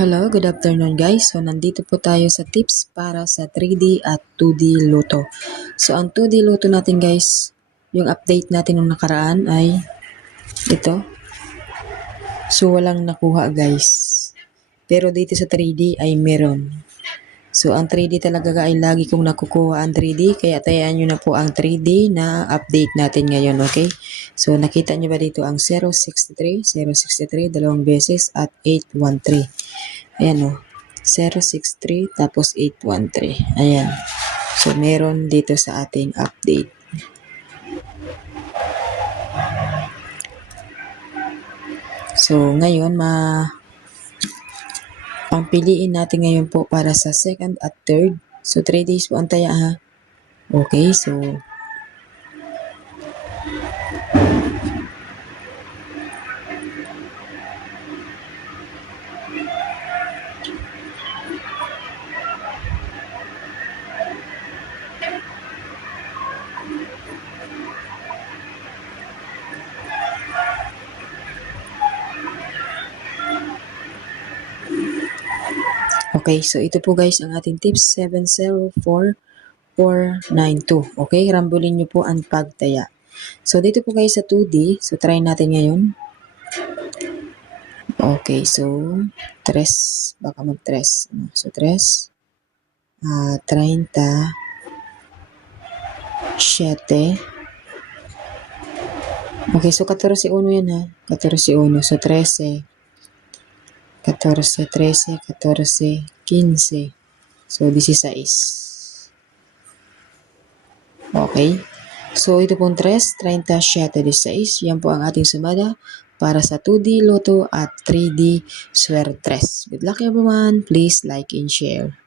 Hello, good afternoon guys. So nandito po tayo sa tips para sa 3D at 2D Luto. So ang 2D Luto natin guys, yung update natin nung nakaraan ay ito. So walang nakuha guys. Pero dito sa 3D ay meron. So ang 3D talaga ay lagi kong nakukuha ang 3D. Kaya tayaan nyo na po ang 3D na update natin ngayon, okay? So nakita nyo ba dito ang 063, 063, dalawang beses at 813. Ayan o. 063 tapos 813. Ayan. So meron dito sa ating update. So ngayon ang piliin natin ngayon po para sa second at third. So 3 days po ang taya ha. Okay, so okay, so ito po guys ang ating tips 704492. Okay, rambulin nyo po ang pagtaya. So dito po guys sa 2D, so try natin ngayon. Okay, so 3, baka mag-3. So 3, 30, 7. Okay, so 14-1 yan ha. 14-1. So 13. 14, 13, 14, 15. So 16. Okay. So ito pong 3, 30, 7, 16. Yan po ang ating sumada para sa 2D Lotto at 3D Swertres. Good luck everyone. Please like and share.